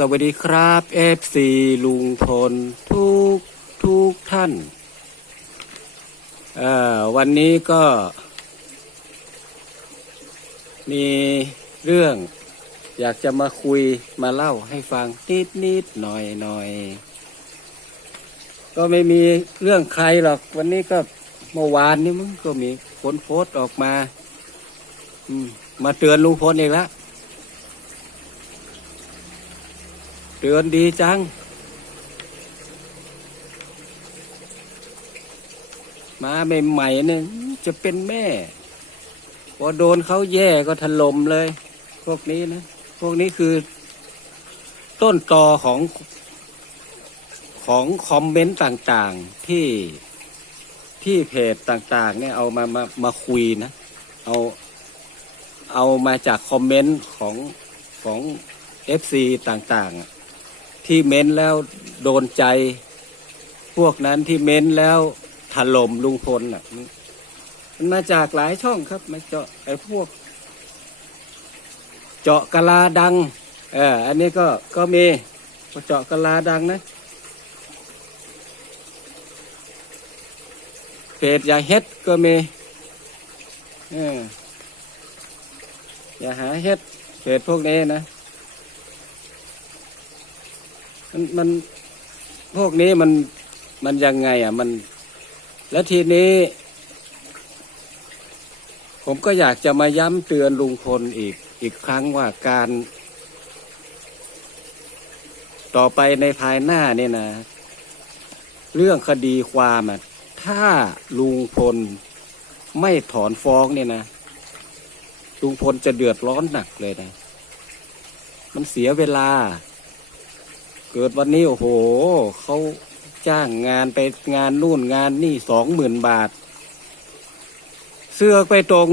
สวัสดีครับเอฟซีลุงพลทุกทุกท่าน วันนี้ก็ มีเรื่องอยากจะมาคุยมาเล่าให้ฟังนิดนิดหน่อยหน่อยก็ไม่มีเรื่องใครหรอก วันนี้ก็เมื่อวานนี้มึงก็มีคนโพสต์ออกมา อืม มาเตือนลุงพลอีกแล้ว เตือนดีจัง มาใหม่ๆเนี่ยจะเป็นแม่ พอโดนเขาแย่ก็ถล่มเลย พวกนี้นะ พวกนี้คือ ต้นตอของของคอมเมนต์ต่างๆที่ที่เพจต่าง ๆ เนี่ยเอามามามาคุยนะ เอาเอามาจากคอมเมนต์ของของเอฟซีต่างๆอะ ที่เม้นแล้วโดนใจ พวกนั้นที่เม้นแล้วถล่มลุงพลอะมันมาจากหลายช่องครับมาเจาะไอ้พวก เจาะกะลาดัง เอออันนี้ก็ก็มีเจาะกะลาดังนะเพจอย่าเฮ็ดก็มีเอออย่าหาเฮ็ดเพจพวกนี้นะ มันมันพวกนี้มันมันยังไง อะ มัน แล้วทีนี้ ผมก็อยากจะมาย้ำเตือนลุงพลอีกอีกครั้งว่าการ ต่อไปในภายหน้าเนี่ยนะ เรื่องคดีความอะถ้าลุงพลไม่ถอนฟ้องเนี่ยนะลุงพลจะเดือดร้อนหนักเลยนะ มันเสียเวลา เกิดวันนี้โอ้โหเขาจ้างงานไปงานนู่นงานนี่สองหมื่นบาท เสื้อไปตรง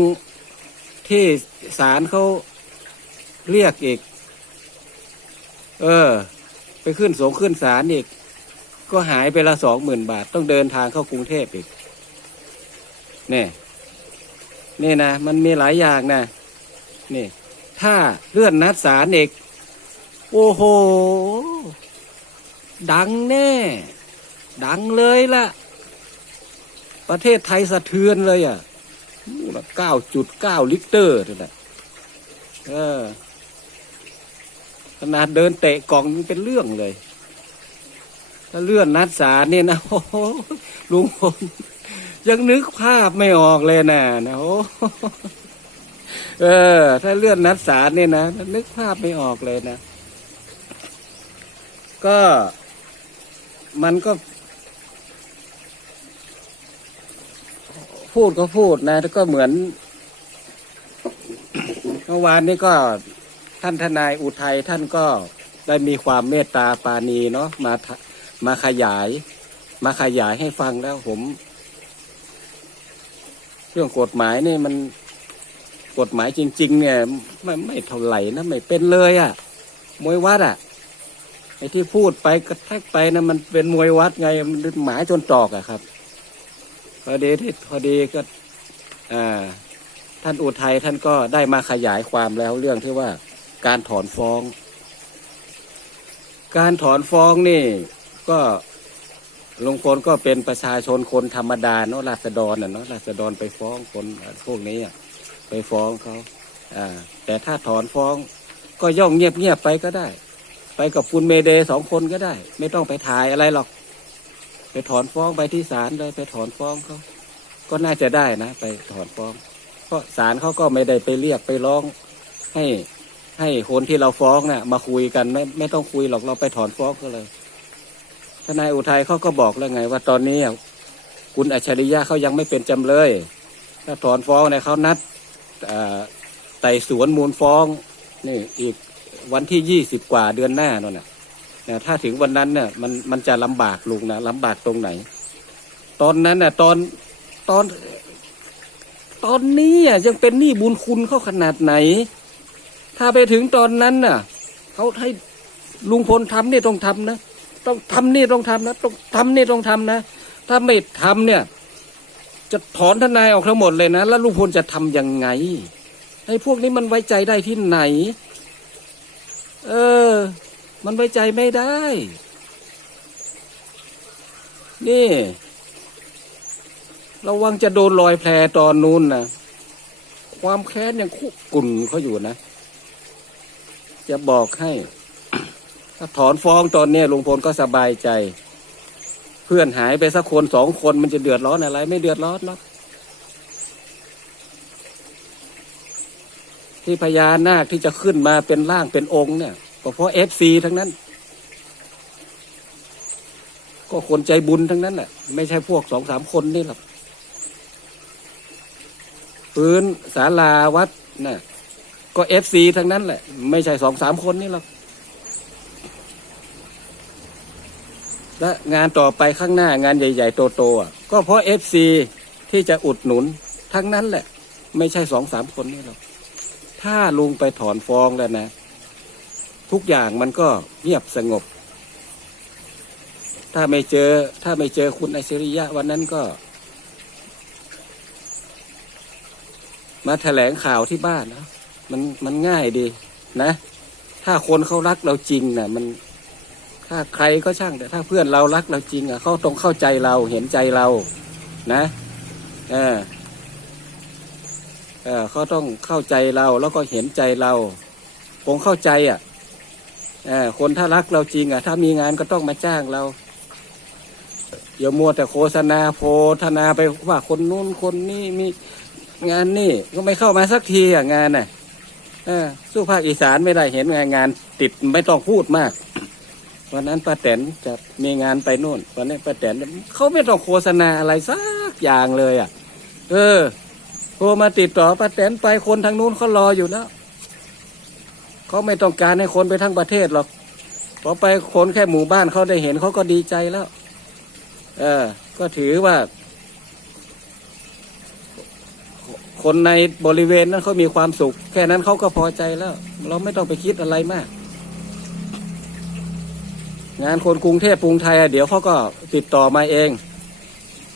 ที่ศาลเขาเรียกอีก เออ ไปขึ้นสงขึ้นศาลอีก ก็หายไปละสองหมื่นบาท ต้องเดินทางเข้ากรุงเทพอีกเนี่ยนี่นะ มันมีหลายอย่างนะนี่ ถ้าเลื่อนนัดศาลอีก โอ้โห ดังแน่ ดังเลยล่ะ ประเทศไทยสะเทือนเลยอะเก้าจุดเก้าลิตรนี่แหละเออขนาดเดินเตะกล่องเป็นเรื่องเลย ถ้าเลื่อนนัดสาเนี่ยนะโอ้ลุงพลยังนึกภาพไม่ออกเลยนะนะโอ้เออ ถ้าเลื่อนนัดสารเนี่ยนะนึกภาพไม่ออกเลยนะ ก็ มันก็ พูดก็พูดนะแล้วก็เหมือนเมื่อวานนี้ก็ท่านทนายอุทัยท่านก็ได้มีความเมตตาปาณีเนาะมามาขยาย มาขยายให้ฟังแล้วผม เรื่องกฎหมายนี่มันกฎหมายจริง ๆ เนี่ย ไม่ไม่เท่าไหร่นะ ไม่เป็นเลยอะ่ะมวยวัดอะ่ะ อ้ที่พูดไปกระแทกไปนะมันเป็นมวยวัดไงมันหมายจนตอกอะครับ พอดีที่พอดีก็ท่านอุทัยท่านก็ได้มาขยายความแล้วเรื่องที่ว่าการถอนฟ้อง การถอนฟ้องนี่ก็ลุงพลก็เป็นประชาชนคนธรรมดาเนาะราษฎรน่ะเนาะราษฎรไปฟ้องคนพวกนี้อะไปฟ้องเขาอ่าแต่ถ้าถอนฟ้องก็ย่องเงียบๆไปก็ได้ ไปกับคุณเมเดย์สองคนก็ได้ ไม่ต้องไปถ่ายอะไรหรอก ไปถอนฟ้องไปที่ศาลเลยไปถอนฟ้องเขาก็น่าจะได้นะ ไปถอนฟ้อง เพราะศาลเขาก็ไม่ได้ไปเรียกไปร้องให้ให้คนที่เราฟ้องน่ะ มาคุยกันไม่ไม่ต้องคุยหรอกเราไปถอนฟ้องก็เลยทนายอุทัยเขาก็บอกแล้วไง ว่าตอนนี้คุณอัจฉริยะเขายังไม่เป็นจำเลย ถ้าถอนฟ้องเนี่ยเขานัดอ่ไต่สวนมูลฟ้อง นี่อีก วันที่ยี่สิบกว่าเดือนหน้านั่นนะถ้าถึงวันนั้นเนี่ยมันมันจะลำบากลุงนะลำบากตรงไหน ตอนนั้นน่ะ ตอนตอน ตอนนี้อะยังเป็นหนี้บุญคุณเขาขนาดไหน ถ้าไปถึงตอนนั้นน่ะเขาให้ลุงพลทำนี่ต้องทำนะต้องทำนี่ต้องทำนะต้องทำนี่ต้องทำนะถ้าไม่ทำเนี่ย จะถอนทนายออกทั้งหมดเลยนะแล้วลุงพลจะทำยังไงไอ้พวกนี้มันไว้ใจได้ที่ไหน เออ มันไว้ใจไม่ได้ นี่ ระวังจะโดนรอยแผลตอนนู้นนะความแค้นยังคุกกุ่นเขาอยู่นะ จะบอกให้ ถ้าถอนฟ้องตอนนี้ลุงพลก็สบายใจ เพื่อนหายไปสักคนสองคนมันจะเดือดร้อนอะไร ไม่เดือดร้อนหรอก ที่พญานาคที่จะขึ้นมาเป็นร่างเป็นองค์เนี่ยก็เพราะเอฟซีทั้งนั้น ก็คนใจบุญทั้งนั้นแหละไม่ใช่พวกสองสามคนนี่หรอกพื้นศาลาวัดน่ะก็เอฟซีทั้งนั้นแหละ ไม่ใช่สองสามคนนี่หรอกและงานต่อไปข้างหน้างานใหญ่ ๆ โตๆอะก็เพราะเอฟซีที่จะอุดหนุนทั้งนั้นแหละ ไม่ใช่สองสามคนนี่หรอก ถ้าลุงไปถอนฟ้องแล้วนะ ทุกอย่างมันก็เงียบสงบ ถ้าไม่เจอ ถ้าไม่เจอคุณไอซิริยะวันนั้นก็ มาแถลงข่าวที่บ้านนะมันมันง่ายดีนะ ถ้าคนเขารักเราจริงนะ่ะ มันถ้าใครก็ช่าง แต่ถ้าเพื่อนเรารักเราจริง อะเขาต้องเข้าใจเราเห็นใจเรา นะ เออ เออเขาต้องเข้าใจเราแล้วก็เห็นใจเราคงเข้าใจอะคนถ้ารักเราจริงอะ ถ้ามีงานก็ต้องมาจ้างเราอย่ามัวแต่โฆษณาโพธนาไปว่าคนนู้นคนนี้มีงานนี่ก็ไม่เข้ามาสักทีอะงานน่ะสู้ภาคอีสานไม่ได้เห็นงานงาน ติดไม่ต้องพูดมากวันนั้นป้าแตนจะมีงานไปนู่นวันนี้ป้าแตนเขาไม่ต้องโฆษณาอะไรสักอย่างเลยอะ เออ รมาติดต่อป้าแตนไปคนทางนู้นเขารออยู่แล้วเขาไม่ต้องการให้คนไปทั้งประเทศหรอกพอไปคนแค่หมู่บ้านเขาได้เห็นเขาก็ดีใจแล้ว เออ ก็ถือว่า คนในบริเวณนั้นเขามีความสุข แค่นั้นเขาก็พอใจแล้ว เราไม่ต้องไปคิดอะไรมาก งานคนกรุงเทพกรุงไทยเดี๋ยวเขาก็ติดต่อมาเอง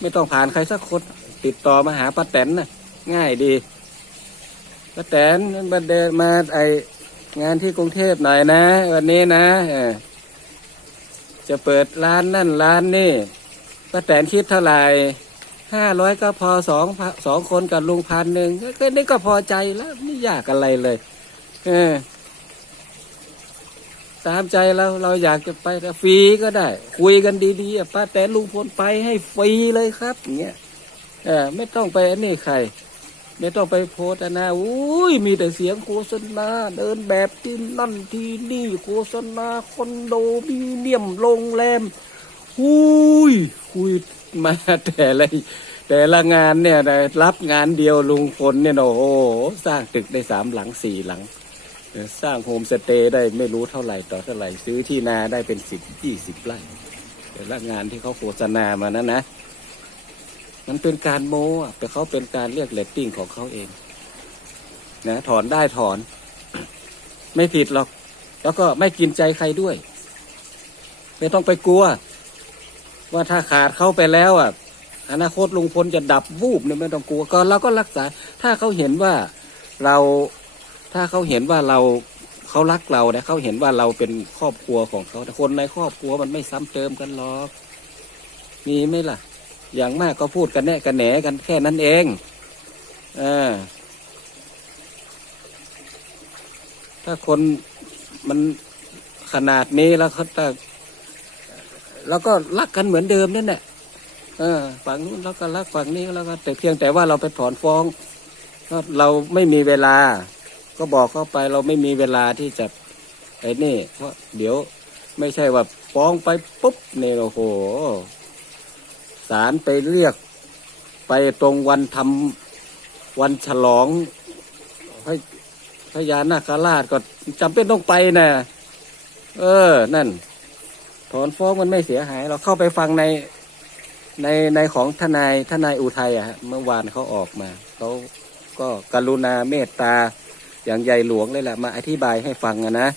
ไม่ต้องผ่านใครสักคน ติดต่อมาหาป้าแตนนะ ง่ายดีป้าแตนบันเดมาไองานที่กรุงเทพหน่อยนะ วันนี้นะจะเปิดร้านนั่นร้านนี่ป้าแตนคิดเท่าไหร่ห้าร้อยก็พอสองสองคนกับลุงพันหนึ่งก็นี่ก็พอใจแล้วไม่ยากอะไรเลยเออตามใจเราเราอยากจะไปแต่ฟรีก็ได้ คุยกันดีๆป้าแต่ลุงพลไปให้ฟรีเลยครับอย่างเงี้ยเออไม่ต้องไปอันนี้ใคร ไม่ต้องไปโพสนะอุ้ยมีแต่เสียงโฆษณาเดินแบบที่นั่นที่นี่โฆษณาคอนโดมิเนียมโรงแรมอุ้ยคุยมาแต่ละแต่ละงานเนี่ยนะรับงานเดียวลุงพลเนี่ยโอ้โหสร้างตึกได้สามหลังสี่หลัง สร้างโฮมสเตย์ได้ไม่รู้เท่าไหร่ต่อเท่าไหร่ซื้อที่นาได้เป็นสิบยี่สิบไร่แต่ละงานที่เขาโฆษณามานั้นนะ มันเป็นการโม้แต่เขาเป็นการเรียกเลตติ้งของเขาเอง นะ ถอนได้ถอน ไม่ผิดหรอก แล้วก็ไม่กินใจใครด้วย ไม่ต้องไปกลัว ว่าถ้าขาดเขาไปแล้วอะอนาคตลุงพลจะดับวูบเนี่ยไม่ต้องกลัวก็เราก็รักษา ถ้าเขาเห็นว่าเราถ้าเขาเห็นว่าเราเขารักเรานะเขาเห็นว่าเราเป็นครอบครัวของเขาแต่คนในครอบครัวมันไม่ซ้ำเติมกันหรอก มีไหมล่ะ อย่างมากก็พูดกันแน่กันแหนกันแค่นั้นเองเออถ้าคนมันขนาดนี้แล้วเขาแต่แล้วก็รักกันเหมือนเดิมนั่นแหละเออฝั่งนู้นเราก็รักฝั่งนี้แล้วก็แต่เพียงแต่ว่าเราไปถอนฟ้องเราไม่มีเวลา ก็บอกเข้าไปเราไม่มีเวลาที่จะไอ้นี่ เพราะเดี๋ยวไม่ใช่ว่าฟ้องไปปุ๊บเนี่ยโอ้โห ศาลไปเรียกไปตรงวันทำวันฉลองพระพญานาคราชก็จำเป็นต้องไปนะเออ นั่น ถอนฟ้องมันไม่เสียหาย เราเข้าไปฟังในในในของทนายทนายอุทัยอะฮะเมื่อวานเขาออกมาเขาก็กรุณาเมตตาอย่างใหญ่หลวงเลยแหละมาอธิบายให้ฟังอะนะ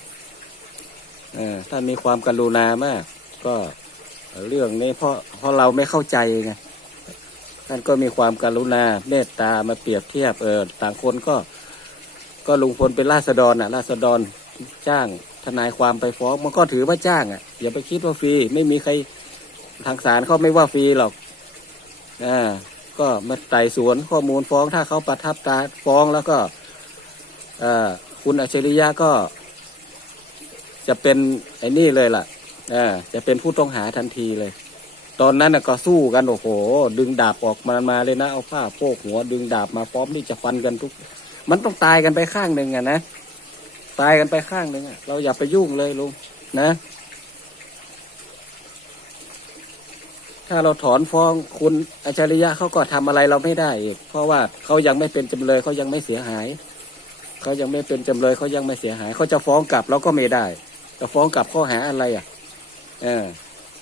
เออถ้ามีความกรุณามาก ก็ เรื่องนี้เพราะเพราะเราไม่เข้าใจไงท่านก็มีความการุณาเมตตามาเปรียบเทียบเออต่างคนก็ ก็ลุงพลเป็นราษฎรน่ะ ราษฎรจ้างทนายความไปฟ้องมันก็ถือว่าจ้างอะอย่าไปคิดว่าฟรีไม่มีใครทางศาลเขาไม่ว่าฟรีหรอกอ่าก็มาไต่สวนข้อมูลฟ้องถ้าเขาประทับตาฟ้องแล้วก็อ่อคุณอัจฉริยะก็ จะเป็นไอ้นี่เลยล่ะ อ่าจะเป็นผู้ต้องหาทันทีเลย ตอนนั้นก็สู้กันโอ้โห ดึงดาบออกมามาเลยนะเอาผ้าโพกหัว ดึงดาบมาพร้อมที่จะฟันกันทุก มันต้องตายกันไปข้างหนึ่งอะนะตายกันไปข้างหนึ่งอะเราอย่าไปยุ่งเลยลุงนะ ถ้าเราถอนฟ้องคุณอัจฉริยะเขาก็ทำอะไรเราไม่ได้อีกเพราะว่าเขายังไม่เป็นจำเลยเขายังไม่เสียหายเขายังไม่เป็นจำเลยเขายังไม่เสียหายเขาจะฟ้องกลับเราก็ไม่ได้จะฟ้องกลับข้อหาอะไรอะ เออ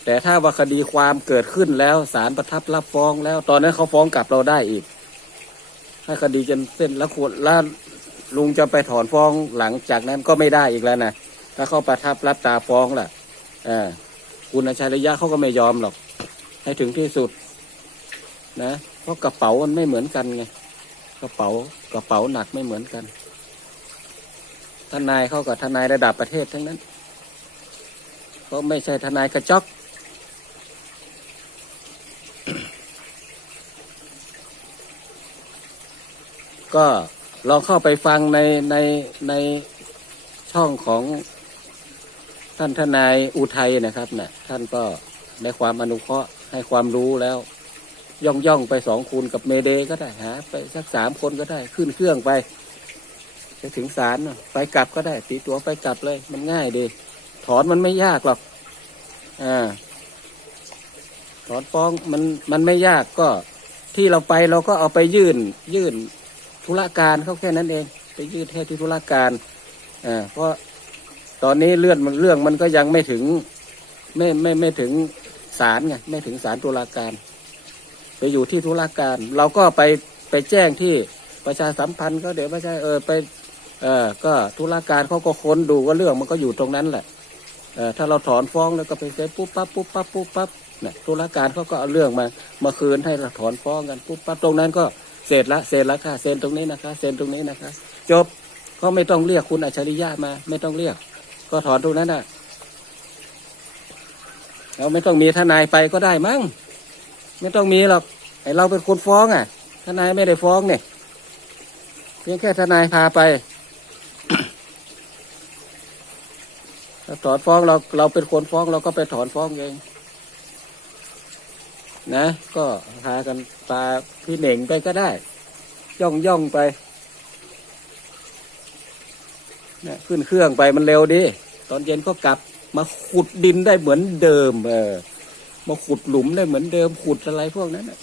แต่ถ้าว่าคดีความเกิดขึ้นแล้วศาลประทับรับฟ้องแล้ว ตอนนั้นเขาฟ้องกลับเราได้อีก ถ้าคดีจนเส้นแล้วควรแล้วลุงจะไปถอนฟ้องหลังจากนั้นก็ไม่ได้อีกแล้วนะถ้าเขาประทับรับตาฟ้องล่ะเออคุณอัจฉริยะเขาก็ไม่ยอมหรอก ให้ถึงที่สุด นะเพราะกระเป๋ามันไม่เหมือนกันไงกระเป๋ากระเป๋าหนักไม่เหมือนกันทนายเขากับทนายระดับประเทศทั้งนั้น เขาไม่ใช่ทนายกระจอกก็ลองเข้าไปฟังในในในช่องของท่านทนายอุทัยนะครับนะ่ะท่านก็ได้ความอนุเคราะห์ให้ความรู้แล้ว ย่องย่องไปสองคูณกับเมเดก็ได้หาไปสักสามคนก็ได้ขึ้นเครื่องไปไปถึงศาลน่ะไปกลับก็ได้ตีตัวไปกลับเลย มันง่ายดี ถอนมันไม่ยากหรอกอ่าถอนฟ้องมันมันไม่ยากก็ที่เราไปเราก็เอาไปยื่น ยื่นธุรการเขาแค่นั้นเอง ไปยื่นแค่ที่ธุรการอ่าเพราะตอนนี้เลื่อนมันเรื่องมันก็ยังไม่ถึง ไม่ไม่ไม่ถึงศาลไงไม่ถึงศาลตุลาการ ไปอยู่ที่ธุรการ เราก็ไปไปแจ้งที่ประชาสัมพันธ์ก็เดี๋ยวไม่ใช่เออไป เออก็ธุรการเขาก็ค้นดูว่าเรื่องมันก็อยู่ตรงนั้นแหละ ถ้าเราถอนฟ้องแล้วก็ไปเซ็ปุ๊บปั๊บปุ๊บปั๊บปุ๊บปั๊บเนี่ยธุรการเขาก็เอาเรื่องมามาคืนให้เราถอนฟ้องกันปุ๊บปั๊บตรงนั้นก็เสร็จละเสร็จล้วค่ะเซ็นตรงนี้นะคะเซ็นตรงนี้นะคะ จบก็ไม่ต้องเรียกคุณอัจฉริยะมา ไม่ต้องเรียก ก็ถอนตรงนั้นน่ะเราไม่ต้องมีทนายไปก็ได้มั้งไม่ต้องมีหรอกไอเราเป็นคนฟ้องอะ ทนายไม่ได้ฟ้องเนี่ยเพียงแค่ทนายพาไป ถ้าถอนฟ้องเราเราเป็นคนฟ้องเราก็ไปถอนฟ้องเองนะ ก็พากันพาพี่เหน่งไปก็ได้ ย่องย่องไปเนี่ยขึ้นเครื่องไปมันเร็วดี ตอนเย็นก็กลับ มาขุดดินได้เหมือนเดิม เออ มาขุดหลุมได้เหมือนเดิม ขุดอะไรพวกนั้นนะ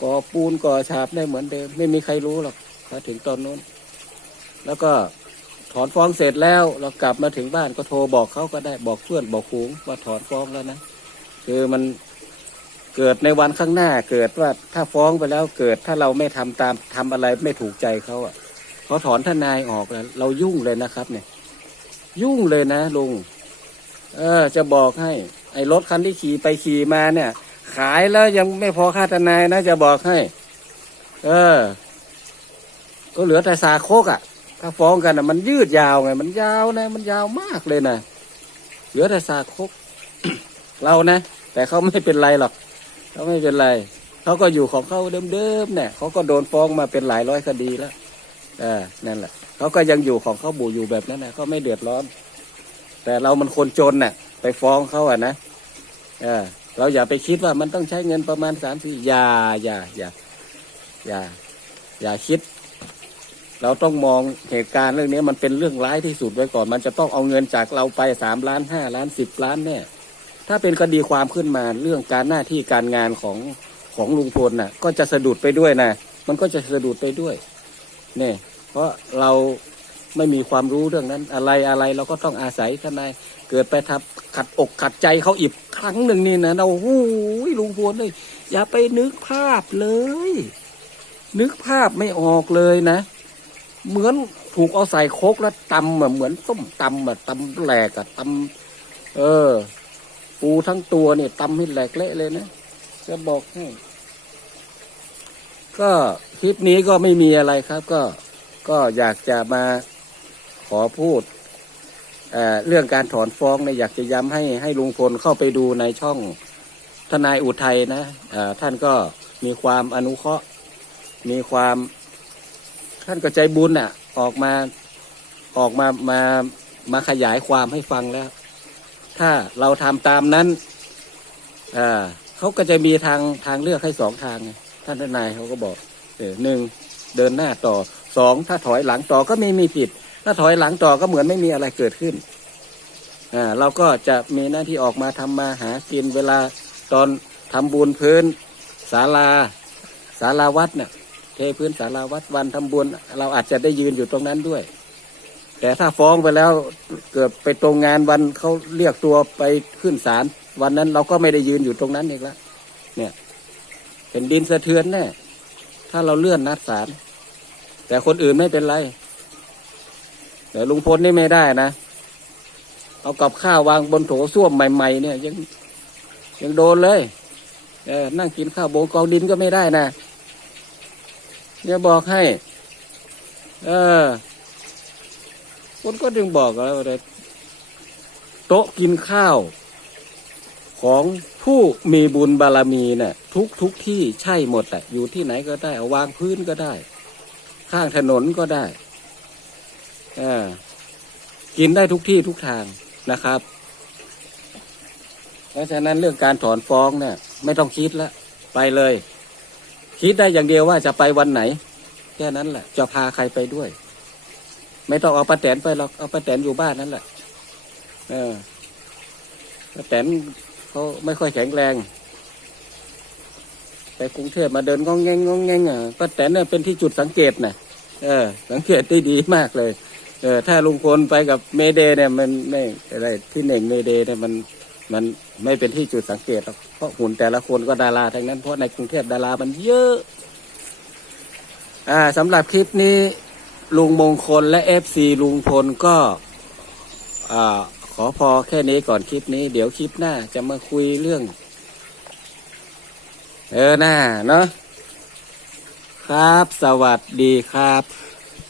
ก่อปูนก่อฉาบได้เหมือนเดิม ไม่มีใครรู้หรอกพอถึงตอนนู้น แล้วก็ ถอนฟ้องเสร็จแล้ว เรากลับมาถึงบ้านก็โทรบอกเขาก็ได้บอกเพื่อนบอกฝูงว่าถอนฟ้องแล้วนะคือมันเกิดในวันข้างหน้าเกิดว่าถ้าฟ้องไปแล้วเกิดถ้าเราไม่ทำตามทำอะไรไม่ถูกใจเขาอะเขาถอนทนายออกแล้วเรายุ่งเลยนะครับ เนี่ย ยุ่งเลยนะลุงเออ จะบอกให้ ไอ้รถคันที่ขี่ไปขี่มาเนี่ย ขายแล้วยังไม่พอค่าทนายนะจะบอกให้ เออ ก็เหลือแต่สาโคกอะ ถ้าฟ้องกันอะมันยืดยาวไง มันยาวนะ มันยาวมากเลยนะเหลือแต่สาคกเรานะ แต่เขาไม่เป็นไรหรอกเขาไม่เป็นไรเขาก็อยู่ของเขาเดิมๆเนี่ยเขาก็โดนฟ้องมาเป็นหลายร้อยคดีแล้วเออนั่นแหละเขาก็ยังอยู่ของเขาบูอยู่แบบนั้นนะก็ไม่เดือดร้อน แต่เรามันคนจนน่ะ ไปฟ้องเขาอะนะเออเราอย่าไปคิดว่ามันต้องใช้เงินประมาณสามสี่อย่าอย่าอย่าอย่าอย่าคิด เราต้องมองเหตุการณ์เรื่องนี้มันเป็นเรื่องร้ายที่สุดไว้ก่อน มันจะต้องเอาเงินจากเราไปสามล้านห้าล้านสิบล้านเนี่ยถ้าเป็นคดีความขึ้นมาเรื่องการหน้าที่การงานของของลุงพลน่ะ ก็จะสะดุดไปด้วยนะมันก็จะสะดุดไปด้วย เนี่ย เพราะเราไม่มีความรู้เรื่องนั้น อะไรอะไรเราก็ต้องอาศัยทนายเกิดไปทับขัดอกขัดใจเขาอีกครั้งหนึ่งนี่นะเราโอ้โหลุงพลเลยอย่าไปนึกภาพเลย นึกภาพไม่ออกเลยนะ เหมือนถูกเอาใส่โคกแล้วตำอะเหมือนต้มตำอะตำแหลกอะตำเออ ปูทั้งตัวเนี่ยตำให้แหลกเละเลยนะจะบอกให้ก็คลิปนี้ก็ไม่มีอะไรครับ ก็ก็อยากจะมาขอพูดเอ่อเรื่องการถอนฟ้องเนี่ยอยากจะย้ำให้ให้ลุงพลเข้าไปดูในช่องทนายอุทัยนะท่านก็มีความอนุเคราะห์มีความ ท่านก็ใจบุญอะ ออกมาออกมามามาขยายความให้ฟังแล้ว ถ้าเราทำตามนั้นเอ่อเขาก็จะมีทางทางเลือกให้สองทางท่านทนายเขาก็บอกเออหนึ่งเดินหน้าต่อสองถ้าถอยหลังต่อก็ไม่มีผิด ถ้าถอยหลังต่อก็เหมือนไม่มีอะไรเกิดขึ้นอ่าเราก็จะมีหน้าที่ออกมาทำมาหากินเวลาตอนทำบุญพื้นศาลาศาลาวัดเนี่ย เทพื้นศาลาวัดวันทำบุญ เราอาจจะได้ยืนอยู่ตรงนั้นด้วย แต่ถ้าฟ้องไปแล้วเกิดไปตรงงานวันเขาเรียกตัวไปขึ้นศาลวันนั้นเราก็ไม่ได้ยืนอยู่ตรงนั้นอีกแล้วเนี่ยเป็นดินสะเทือนแน่ถ้าเราเลื่อนนัดศาลแต่คนอื่นไม่เป็นไร แต่ลุงพลนี่ไม่ได้นะ เอากับข้าววางบนโถส้วมใหม่ ๆ เนี่ย ยังยังโดนเลย เออนั่งกินข้าวโบกองดินก็ไม่ได้นะ เนี่ยบอกให้ เออคนก็ถึงบอกแล้วว่าโต๊ะกินข้าว ของผู้มีบุญบารมีเนี่ยทุกทุกที่ใช่หมดอะอยู่ที่ไหนก็ได้เอาวางพื้นก็ได้ ข้างถนนก็ได้เออกินได้ทุกที่ทุกทางนะครับเพราะฉะนั้นเรื่องการถอนฟ้องเนี่ย ไม่ต้องคิดละไปเลย คิดได้อย่างเดียวว่าจะไปวันไหน แค่นั้นแหละ จะพาใครไปด้วย ไม่ต้องเอาป้าแตนไปหรอกเอาป้าแตนอยู่บ้านนั่นแหละ เออป้าแตนเขาไม่ค่อยแข็งแรงไปกรุงเทพมาเดินงองแงงงองแงงอะป้าแตนเนี่ยเป็นที่จุดสังเกตนะเออ สังเกตได้ดีมากเลย เออ ถ้าลุงพลไปกับเมเดเนี่ย มันไม่อะไรที่หนึ่งเมเดเนี่ยมัน มันไม่เป็นที่จุดสังเกตหรอกเพราะหุ่นแต่ละคนก็ดาราทั้งนั้นเพราะในกรุงเทพดารามันเยอะ อ่าสำหรับคลิปนี้ ลุงมงคลและเอฟซีลุงพลก็อ่าขอพอแค่นี้ก่อนคลิปนี้ เดี๋ยวคลิปหน้าจะมาคุยเรื่อง เออหน้าเนาะครับ สวัสดีครับ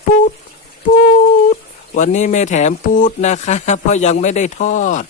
ปูดปูดวันนี้ไม่แถมปูดนะครับเพราะยังไม่ได้ทอด